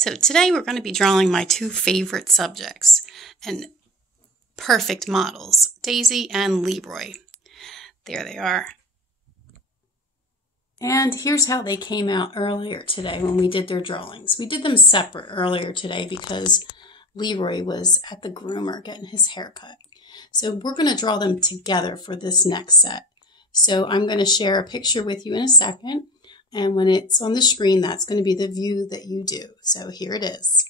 So today we're going to be drawing my two favorite subjects and perfect models, Daisy and Leroy. There they are. And here's how they came out earlier today when we did their drawings. We did them separate earlier today because Leroy was at the groomer getting his hair cut. So we're going to draw them together for this next set. So I'm going to share a picture with you in a second. And when it's on the screen, that's going to be the view that you do. So here it is.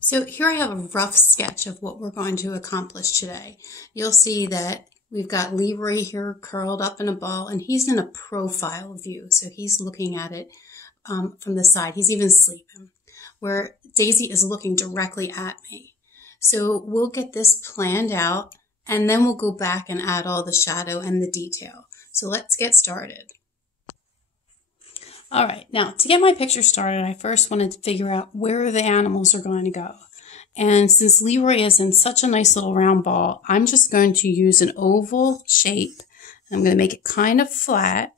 So here I have a rough sketch of what we're going to accomplish today. You'll see that we've got Leroy here curled up in a ball, and he's in a profile view. So he's looking at it from the side. He's even sleeping, where Daisy is looking directly at me. So we'll get this planned out, and then we'll go back and add all the shadow and the detail. So let's get started. All right, now to get my picture started, I first wanted to figure out where the animals are going to go. And since Leroy is in such a nice little round ball, I'm just going to use an oval shape. I'm going to make it kind of flat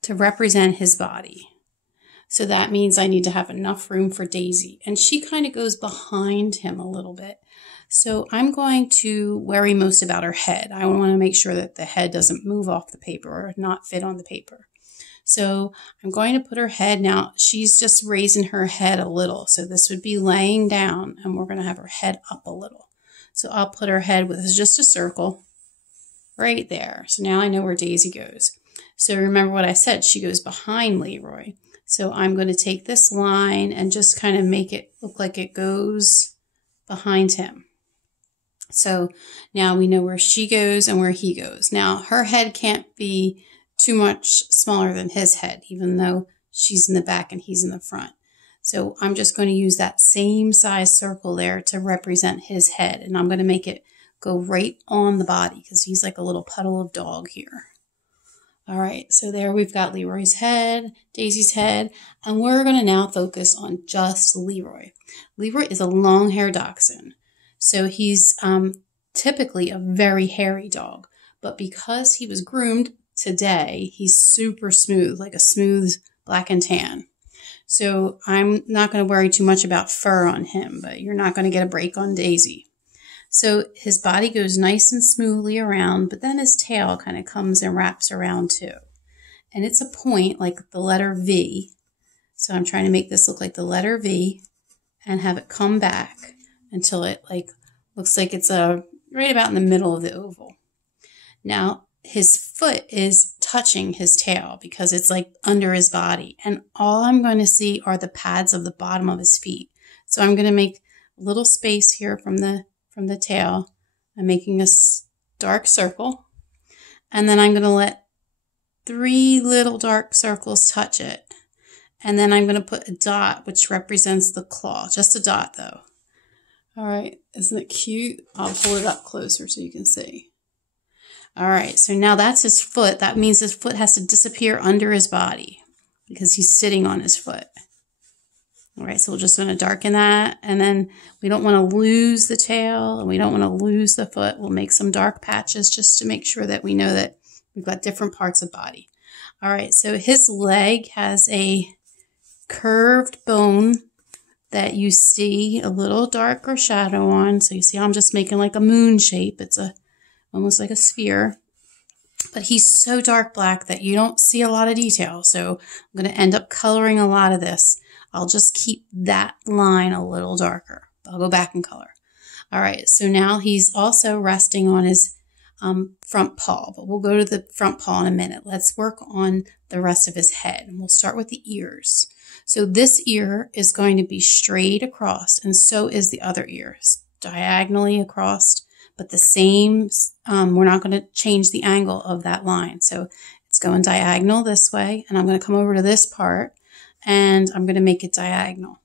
to represent his body. So that means I need to have enough room for Daisy. And she kind of goes behind him a little bit. So I'm going to worry most about her head. I want to make sure that the head doesn't move off the paper or not fit on the paper. So I'm going to put her head, now she's just raising her head a little. So this would be laying down, and we're going to have her head up a little. So I'll put her head with just a circle right there. So now I know where Daisy goes. So remember what I said, she goes behind Leroy. So I'm going to take this line and just kind of make it look like it goes behind him. So now we know where she goes and where he goes. Now her head can't be too much smaller than his head, even though she's in the back and he's in the front. So I'm just going to use that same size circle there to represent his head. And I'm going to make it go right on the body because he's like a little puddle of dog here. All right, so there we've got Leroy's head, Daisy's head, and we're going to now focus on just Leroy. Leroy is a long-haired dachshund. So he's typically a very hairy dog. But because he was groomed today, he's super smooth, like a smooth black and tan. So I'm not going to worry too much about fur on him, but you're not going to get a break on Daisy. So his body goes nice and smoothly around, but then his tail kind of comes and wraps around too. And it's a point like the letter V. So I'm trying to make this look like the letter V and have it come back until it looks like it's right about in the middle of the oval. Now, his foot is touching his tail because it's like under his body. And all I'm going to see are the pads of the bottom of his feet. So I'm going to make a little space here from the tail. I'm making a dark circle. And then I'm going to let 3 little dark circles touch it. And then I'm going to put a dot, which represents the claw. Just a dot, though. All right. Isn't it cute? I'll pull it up closer so you can see. All right, so now that's his foot. That means his foot has to disappear under his body because he's sitting on his foot. All right, so we're just going to darken that. And then we don't want to lose the tail and we don't want to lose the foot. We'll make some dark patches just to make sure that we know that we've got different parts of body. All right, so his leg has a curved bone that you see a little darker shadow on. So you see I'm just making like a moon shape. It's almost like a sphere, but he's so dark black that you don't see a lot of detail. So I'm going to end up coloring a lot of this. I'll just keep that line a little darker. I'll go back and color. All right, so now he's also resting on his front paw, but we'll go to the front paw in a minute. Let's work on the rest of his head, and we'll start with the ears. So this ear is going to be straight across, and so is the other ear, diagonally across, but the same, we're not going to change the angle of that line. So it's going diagonal this way, and I'm going to come over to this part, and I'm going to make it diagonal.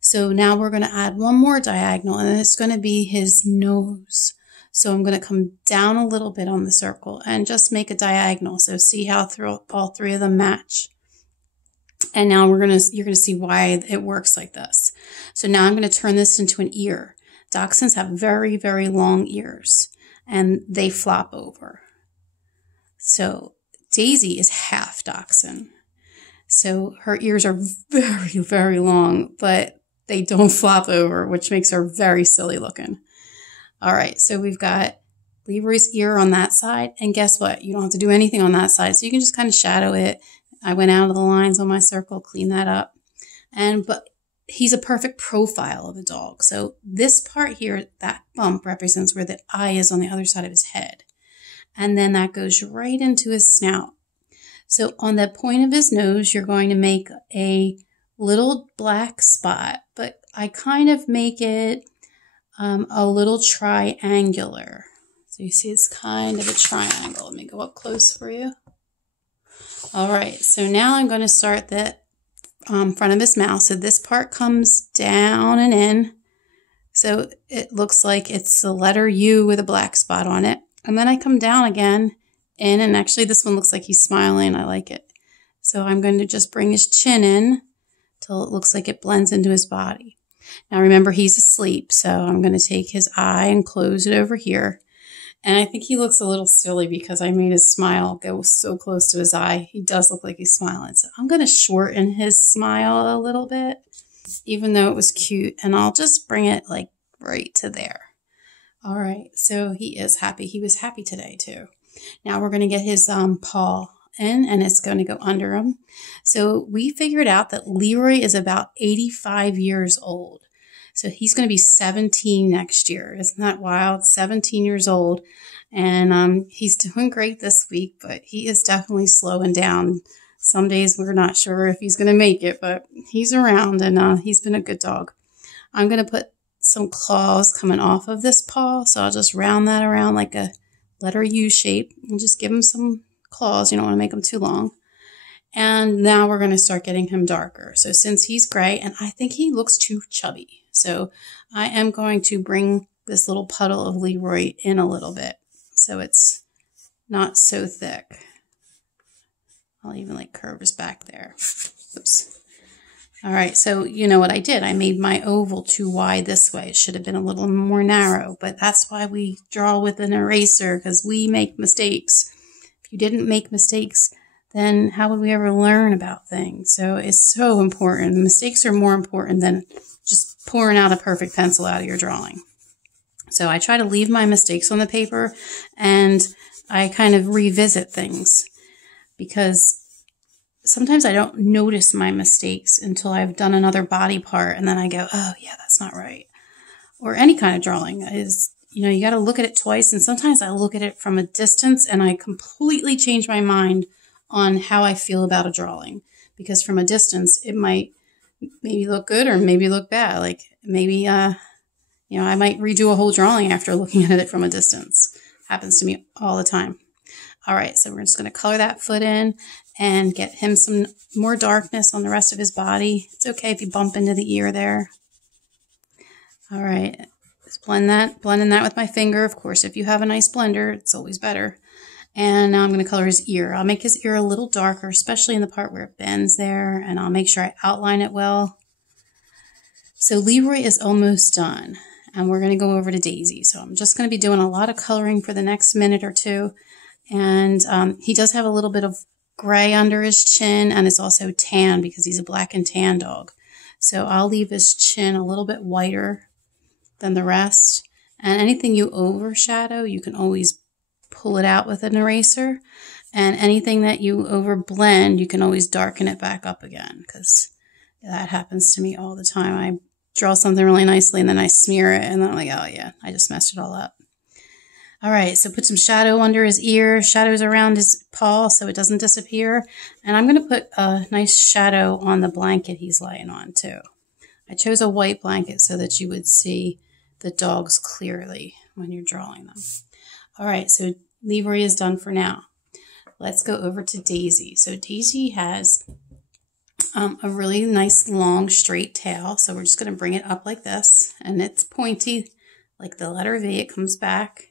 So now we're going to add one more diagonal, and it's going to be his nose. So I'm going to come down a little bit on the circle and just make a diagonal. So see how all 3 of them match. And now you're going to see why it works like this. So now I'm going to turn this into an ear. Dachshunds have very, very long ears, and they flop over. So Daisy is half dachshund. So her ears are very, very long, but they don't flop over, which makes her very silly looking. All right, so we've got Leroy's ear on that side, and guess what? You don't have to do anything on that side, so you can just kind of shadow it. I went out of the lines on my circle, cleaned that up, but he's a perfect profile of a dog. So this part here, that bump represents where the eye is on the other side of his head, and then that goes right into his snout. So on the point of his nose, you're going to make a little black spot, but I kind of make it a little triangular. So you see it's kind of a triangle. Let me go up close for you. All right, so now I'm going to start the front of his mouth. So this part comes down and in. So it looks like it's the letter U with a black spot on it. And then I come down again in, and actually this one looks like he's smiling. I like it. So I'm going to just bring his chin in till it looks like it blends into his body. Now remember, he's asleep, so I'm going to take his eye and close it over here. And I think he looks a little silly because I made his smile go so close to his eye. He does look like he's smiling. So I'm going to shorten his smile a little bit, even though it was cute. And I'll just bring it like right to there. All right, so he is happy. He was happy today too. Now we're going to get his paw in, and it's going to go under him. So we figured out that Leroy is about 85 years old. So he's going to be 17 next year. Isn't that wild? 17 years old. And he's doing great this week, but he is definitely slowing down. Some days we're not sure if he's going to make it, but he's around, and he's been a good dog. I'm going to put some claws coming off of this paw. So I'll just round that around like a letter U shape and just give him some claws. You don't want to make them too long. And now we're going to start getting him darker. So since he's gray, and I think he looks too chubby, so I am going to bring this little puddle of Leroy in a little bit so it's not so thick. I'll even like curve his back there. Oops. All right, so you know what I did. I made my oval too wide this way. It should have been a little more narrow, but that's why we draw with an eraser, because we make mistakes. If you didn't make mistakes, then how would we ever learn about things? So it's so important. Mistakes are more important than just pouring out a perfect pencil out of your drawing. So I try to leave my mistakes on the paper, and I kind of revisit things, because sometimes I don't notice my mistakes until I've done another body part, and then I go, oh yeah, that's not right. Or any kind of drawing is, you got to look at it twice, and sometimes I look at it from a distance and I completely change my mind on how I feel about a drawing, because from a distance it might maybe look good or maybe look bad. Like maybe, I might redo a whole drawing after looking at it from a distance. Happens to me all the time. All right, so we're just going to color that foot in and get him some more darkness on the rest of his body. It's okay if you bump into the ear there. All right, just blending that with my finger. Of course, if you have a nice blender, it's always better. And now I'm going to color his ear. I'll make his ear a little darker, especially in the part where it bends there, and I'll make sure I outline it well. So Leroy is almost done, and we're going to go over to Daisy. So I'm just going to be doing a lot of coloring for the next minute or two. And he does have a little bit of gray under his chin, and it's also tan because he's a black and tan dog. So I'll leave his chin a little bit whiter than the rest. And anything you overshadow, you can always pull it out with an eraser. And anything that you overblend, you can always darken it back up again, because that happens to me all the time. I draw something really nicely and then I smear it, and then I'm like, oh yeah, I just messed it all up. All right, so put some shadow under his ear, shadows around his paw so it doesn't disappear. And I'm going to put a nice shadow on the blanket he's laying on too. I chose a white blanket so that you would see the dogs clearly when you're drawing them. All right, so Leroy is done for now. Let's go over to Daisy. So Daisy has a really nice long straight tail. So we're just going to bring it up like this, and it's pointy like the letter V. It comes back.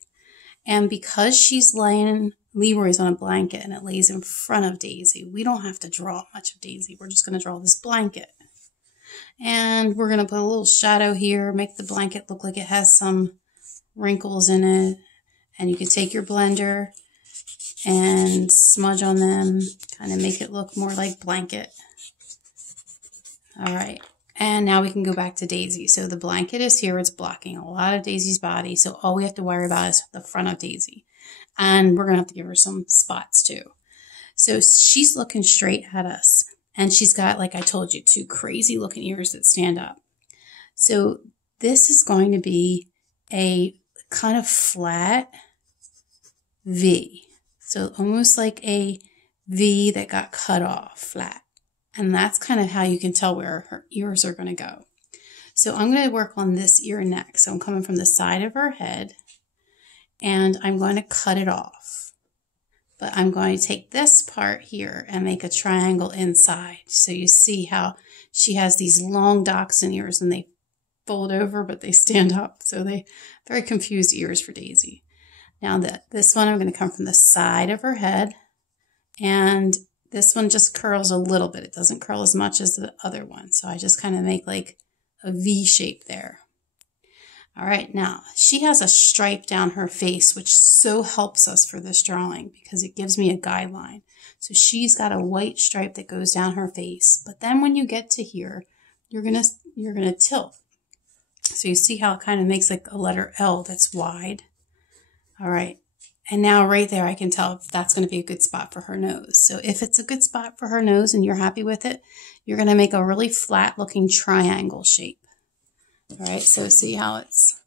And because she's Leroy's on a blanket and it lays in front of Daisy, we don't have to draw much of Daisy. We're just going to draw this blanket. And we're going to put a little shadow here, make the blanket look like it has some wrinkles in it. And you can take your blender and smudge on them, kind of make it look more like blanket. All right. And now we can go back to Daisy. So the blanket is here. It's blocking a lot of Daisy's body. So all we have to worry about is the front of Daisy. And we're going to have to give her some spots too. So she's looking straight at us. And she's got, like I told you, 2 crazy looking ears that stand up. So this is going to be a kind of flat V. So almost like a V that got cut off flat. And that's kind of how you can tell where her ears are going to go. So I'm going to work on this ear next. So I'm coming from the side of her head and I'm going to cut it off. But I'm going to take this part here and make a triangle inside. So you see how she has these long dachshund ears and they fold over, but they stand up. So they very confused ears for Daisy. Now this one, I'm going to come from the side of her head, and this one just curls a little bit. It doesn't curl as much as the other one. So I just kind of make like a V shape there. All right, now she has a stripe down her face, which so helps us for this drawing because it gives me a guideline. So she's got a white stripe that goes down her face. But then when you get to here, you're gonna tilt. So you see how it kind of makes like a letter L that's wide. All right. And now right there, I can tell if that's going to be a good spot for her nose. So if it's a good spot for her nose and you're happy with it, you're going to make a really flat looking triangle shape. All right. So see how it's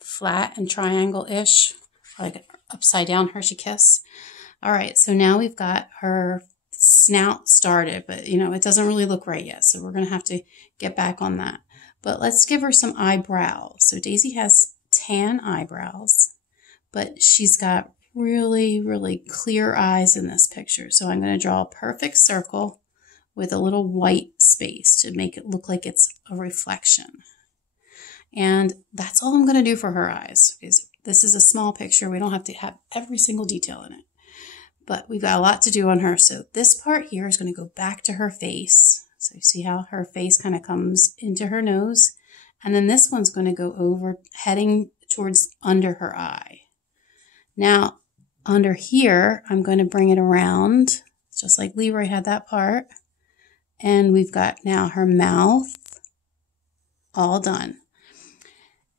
flat and triangle-ish, like upside down Hershey Kiss. All right. So now we've got her snout started, but you know, it doesn't really look right yet. So we're going to have to get back on that. But let's give her some eyebrows. So Daisy has tan eyebrows, but she's got really, really clear eyes in this picture. So I'm going to draw a perfect circle with a little white space to make it look like it's a reflection. And that's all I'm going to do for her eyes. Because this is a small picture. We don't have to have every single detail in it. But we've got a lot to do on her. So this part here is going to go back to her face. So you see how her face kind of comes into her nose. And then this one's going to go over, heading towards under her eye. Now, under here, I'm going to bring it around, just like Leroy had that part. And we've got now her mouth all done.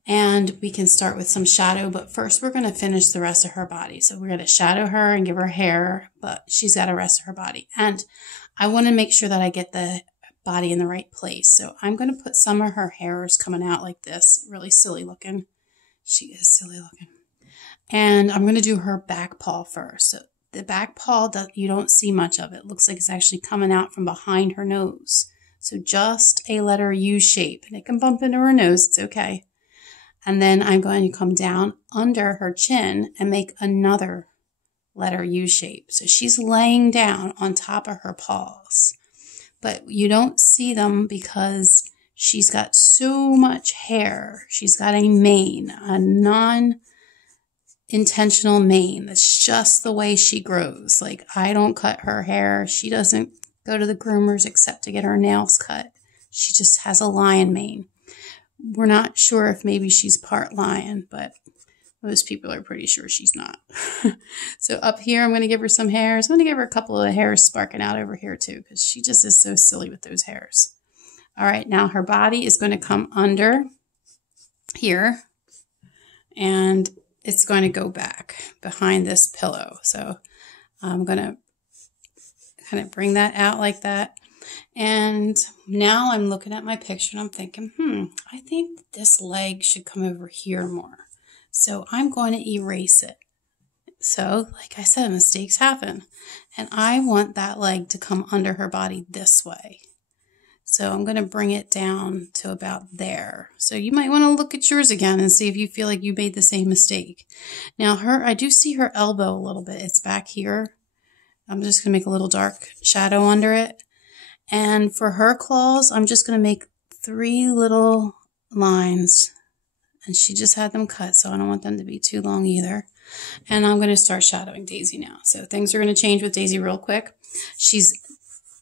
And we can start with some shadow, but first we're going to finish the rest of her body. So we're going to shadow her and give her hair, but she's got the rest of her body. And I want to make sure that I get the body in the right place. So I'm going to put some of her hairs coming out like this, really silly looking. She is silly looking. And I'm going to do her back paw first. So the back paw, you don't see much of it. It looks like it's actually coming out from behind her nose. So just a letter U shape. And it can bump into her nose. It's okay. And then I'm going to come down under her chin and make another letter U shape. So she's laying down on top of her paws. But you don't see them because she's got so much hair. She's got a mane, a non-intentional mane. That's just the way she grows. Like, I don't cut her hair. She doesn't go to the groomers except to get her nails cut. She just has a lion mane. We're not sure if maybe she's part lion, but most people are pretty sure she's not. So up here, I'm going to give her some hairs. I'm going to give her a couple of hairs sparking out over here too, because she just is so silly with those hairs. All right, now her body is going to come under here, and it's going to go back behind this pillow. So I'm going to kind of bring that out like that. And now I'm looking at my picture and I'm thinking, I think this leg should come over here more. So I'm going to erase it. So, like I said, mistakes happen. And I want that leg to come under her body this way. So I'm going to bring it down to about there. So you might want to look at yours again and see if you feel like you made the same mistake. Now I do see her elbow a little bit. It's back here. I'm just going to make a little dark shadow under it. And for her claws, I'm just going to make 3 little lines. And she just had them cut, so I don't want them to be too long either. And I'm going to start shadowing Daisy now. So things are going to change with Daisy real quick. She's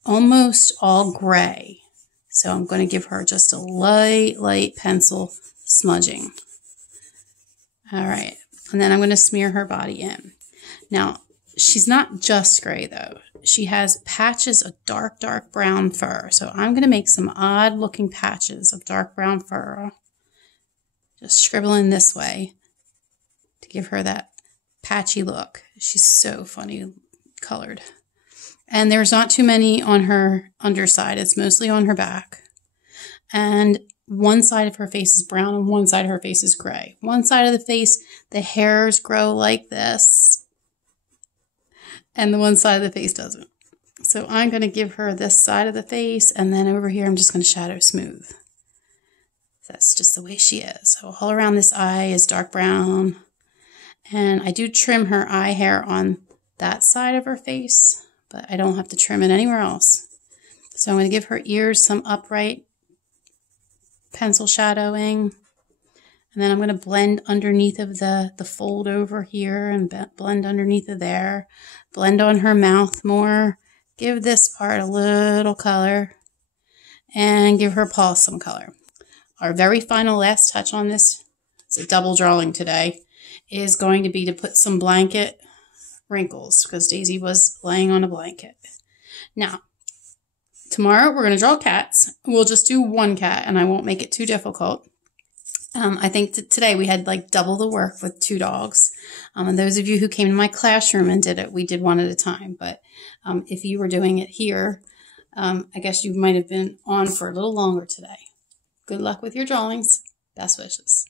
almost all gray. So I'm going to give her just a light pencil smudging. All right. And then I'm going to smear her body in. Now, she's not just gray though. She has patches of dark, dark brown fur. So I'm going to make some odd looking patches of dark brown fur. Just scribbling this way to give her that patchy look. She's so funny colored. And there's not too many on her underside. It's mostly on her back. And one side of her face is brown and one side of her face is gray. One side of the face, the hairs grow like this. And the one side of the face doesn't. So I'm going to give her this side of the face. And then over here, I'm just going to shadow smooth. That's just the way she is. So all around this eye is dark brown. And I do trim her eye hair on that side of her face, but I don't have to trim it anywhere else. So I'm going to give her ears some upright pencil shadowing. And then I'm going to blend underneath of the fold over here and blend underneath of there. Blend on her mouth more. Give this part a little color. And give her paw some color. Our very final last touch on this, it's a double drawing today, is going to be to put some blanket wrinkles because Daisy was laying on a blanket. Now, tomorrow we're going to draw cats. We'll just do one cat and I won't make it too difficult. I think today we had like double the work with 2 dogs. And those of you who came to my classroom and did it, we did one at a time. But if you were doing it here, I guess you might have been on for a little longer today. Good luck with your drawings. Best wishes.